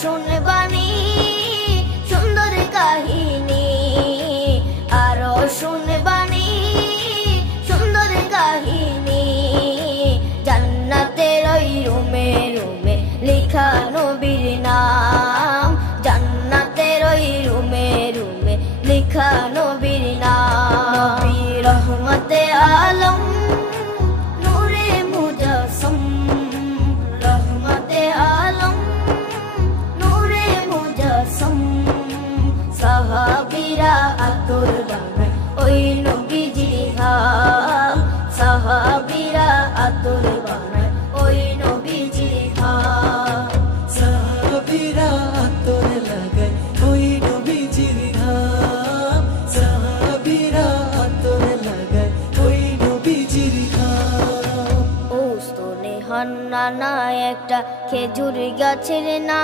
শুনবানি সুন্দর কাহিনী, আরো শুনবানি সুন্দর কাহিনী। জান্নাতের ওই রুমে রুমে লেখা নবীর নাম, জান্নাতের ওই রুমে রুমে লেখা নবীর নাম। নবী রহমতে আলম নূরে মুজাসসম, রহমতে আলম নূরে মুজাসসম। সাহাবীরা আতর বানায় ওই নবীজির ঘাম, সাহাবীরা আতর বানায় ওই নবীজির ঘাম। সাহাবীরা আতর লাগায় ওই নবীজির ঘাম, সাহাবীরা আতর লাগায় ওই নবীজির ঘাম। ও স্তনে হান্নানা একটা খেজুর গাছের নাম।